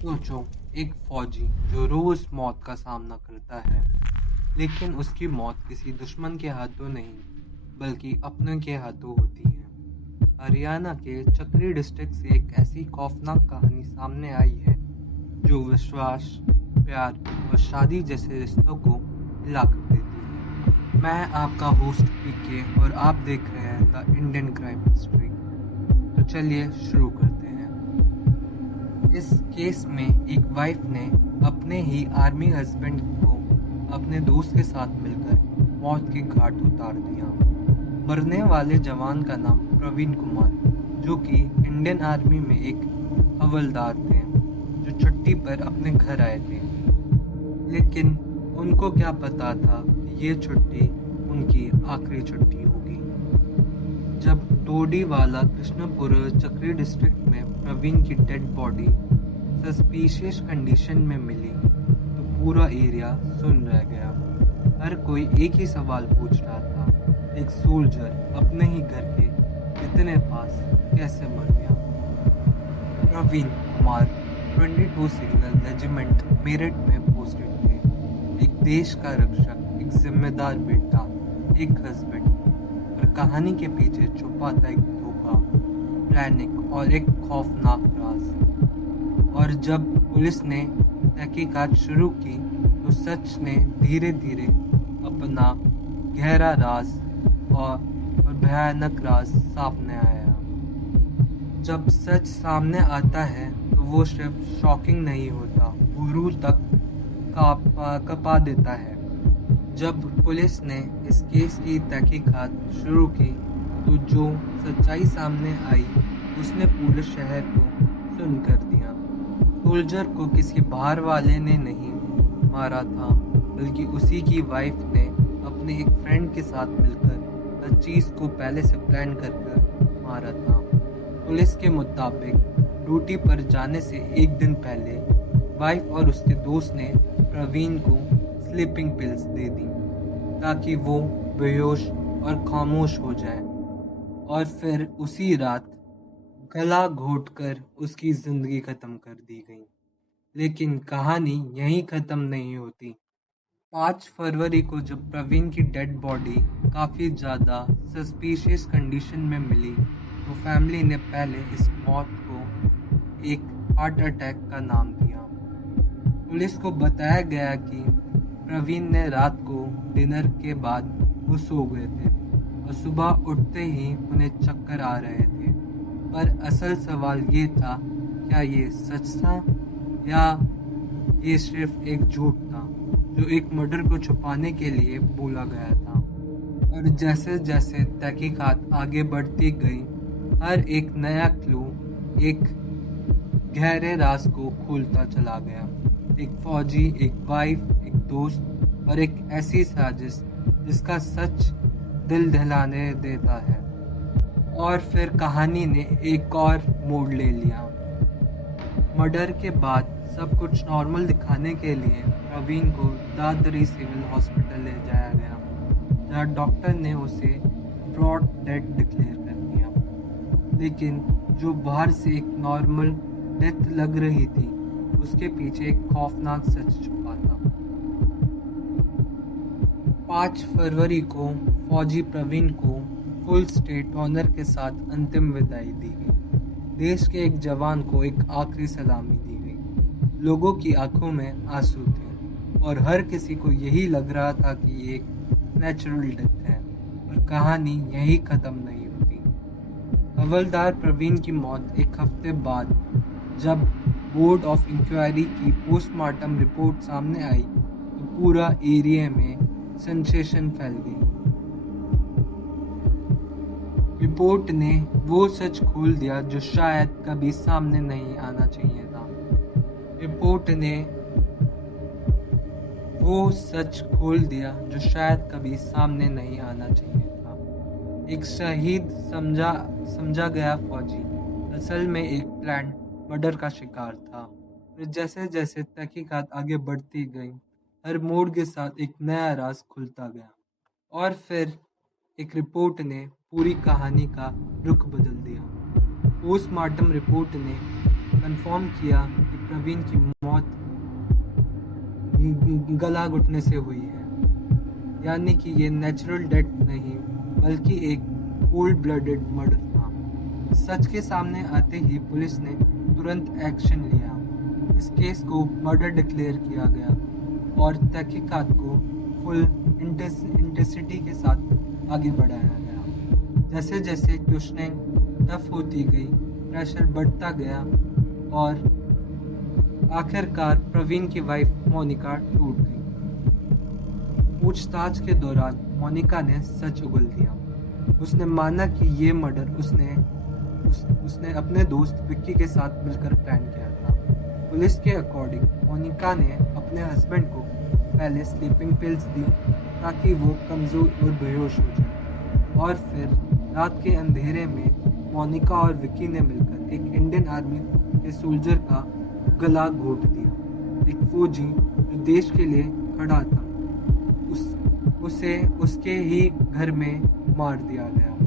सोचो, एक फौजी जो रोज मौत का सामना करता है, लेकिन उसकी मौत किसी दुश्मन के हाथों नहीं, बल्कि अपने के हाथों होती है। हरियाणा के चक्री डिस्ट्रिक्ट से एक ऐसी खौफनाक कहानी सामने आई है, जो विश्वास, प्यार और शादी जैसे रिश्तों को हिला कर देती है। मैं आपका होस्ट पीके और आप देख रहे हैं द इंडियन क्राइम हिस्ट्री। तो चलिए शुरू करते हैं। इस केस में एक वाइफ ने अपने ही आर्मी हस्बैंड को अपने दोस्त के साथ मिलकर मौत के घाट उतार दिया। मरने वाले जवान का नाम प्रवीण कुमार, जो कि इंडियन आर्मी में एक हवलदार थे, जो छुट्टी पर अपने घर आए थे। लेकिन उनको क्या पता था कि ये छुट्टी उनकी आखिरी छुट्टी होगी। जब डोडीवाला कृष्णपुर चक्री डिस्ट्रिक्ट में प्रवीण की डेड बॉडी सस्पिशियस कंडीशन में मिली, तो पूरा एरिया सुन रह गया। हर कोई एक ही सवाल पूछ रहा था, एक सोल्जर अपने ही घर के इतने पास कैसे मर गया। प्रवीण कुमार 22 सिग्नल रेजिमेंट मेरठ में पोस्टेड थे। एक देश का रक्षक, एक जिम्मेदार बेटा, एक हस्बैंड। पर कहानी के पीछे छुपा था एक धोखा, प्लानिंग और एक खौफनाक राज। और जब पुलिस ने तहकीकात शुरू की, तो सच ने धीरे धीरे अपना गहरा राज और भयानक राज सामने आया। जब सच सामने आता है, तो वो सिर्फ शॉकिंग नहीं होता, वो रूह तक कपा देता है। जब पुलिस ने इस केस की तहकीकात शुरू की, तो जो सच्चाई सामने आई, उसने पूरे शहर को सुन कर दिया। सोल्जर को किसी बाहर वाले ने नहीं मारा था, बल्कि उसी की वाइफ ने अपने एक फ्रेंड के साथ मिलकर हर चीज़ को पहले से प्लान कर मारा था। पुलिस के मुताबिक ड्यूटी पर जाने से एक दिन पहले वाइफ और उसके दोस्त ने प्रवीण को स्लीपिंग पिल्स दे दी, ताकि वो बेहोश और खामोश हो जाए, और फिर उसी रात गला घोटकर उसकी जिंदगी खत्म कर दी गई। लेकिन कहानी यहीं खत्म नहीं होती। 5 फरवरी को जब प्रवीण की डेड बॉडी काफ़ी ज़्यादा सस्पिशियस कंडीशन में मिली, तो फैमिली ने पहले इस मौत को एक हार्ट अटैक का नाम दिया। पुलिस को बताया गया कि प्रवीण ने रात को डिनर के बाद वो सो गए थे और सुबह उठते ही उन्हें चक्कर आ रहे थे। पर असल सवाल ये था, क्या ये सच था या ये सिर्फ एक झूठ था, जो एक मर्डर को छुपाने के लिए बोला गया था। और जैसे जैसे तहकीकात आगे बढ़ती गई, हर एक नया क्लू एक गहरे राज को खोलता चला गया। एक फौजी, एक वाइफ, एक दोस्त और एक ऐसी साजिश जिसका सच दिल दहलाने देता है। और फिर कहानी ने एक और मोड़ ले लिया। मर्डर के बाद सब कुछ नॉर्मल दिखाने के लिए प्रवीण को दादरी सिविल हॉस्पिटल ले जाया गया, जहाँ डॉक्टर ने उसे ब्रॉड डेड डिक्लेयर कर दिया। लेकिन जो बाहर से एक नॉर्मल डेथ लग रही थी, उसके पीछे एक खौफनाक सच छुपा था। 5 फरवरी को फौजी प्रवीण को फुल स्टेट ऑनर के साथ अंतिम विदाई दी गई। देश के एक जवान को एक आखिरी सलामी दी गई। लोगों की आंखों में आंसू थे और हर किसी को यही लग रहा था कि ये एक नेचुरल डेथ है। पर कहानी यही खत्म नहीं होती। हवलदार प्रवीण की मौत एक हफ्ते बाद जब बोर्ड ऑफ इंक्वायरी की पोस्टमार्टम रिपोर्ट सामने आई, तो पूरा एरिया में सेंसेशन फैल गई। रिपोर्ट ने वो सच खोल दिया जो शायद कभी सामने नहीं आना चाहिए था। रिपोर्ट ने वो सच खोल दिया जो शायद कभी सामने नहीं आना चाहिए था। एक शहीद समझा गया फौजी असल में एक प्लान मर्डर का शिकार था। फिर जैसे जैसे तहकीकात आगे बढ़ती गई, हर मोड़ के साथ एक नया राज खुलता गया, और फिर एक रिपोर्ट ने पूरी कहानी का रुख बदल दिया। पोस्टमार्टम रिपोर्ट ने कंफर्म किया कि प्रवीण की मौत गला घुटने से हुई है, यानी कि ये नेचुरल डेथ नहीं बल्कि एक कोल्ड ब्लडेड मर्डर था। सच के सामने आते ही पुलिस ने तुरंत एक्शन लिया। इस केस को मर्डर डिक्लेयर किया गया और तहकीकात को फुल इंटेंसिटी के साथ आगे बढ़ाया गया। जैसे जैसे क्वेश्चनिंग टफ होती गई, प्रेशर बढ़ता गया और आखिरकार प्रवीण की वाइफ मोनिका टूट गई। पूछताछ के दौरान मोनिका ने सच उगल दिया। उसने माना कि ये मर्डर उसने अपने दोस्त विक्की के साथ मिलकर प्लान किया था। पुलिस के अकॉर्डिंग मोनिका ने अपने हस्बैंड को पहले स्लीपिंग पिल्स दी ताकि वो कमज़ोर और बेहोश हो जाए, और फिर रात के अंधेरे में मोनिका और विक्की ने मिलकर एक इंडियन आर्मी के सोल्जर का गला घोट दिया। एक फौजी जो देश के लिए खड़ा था, उसे उसके ही घर में मार दिया गया।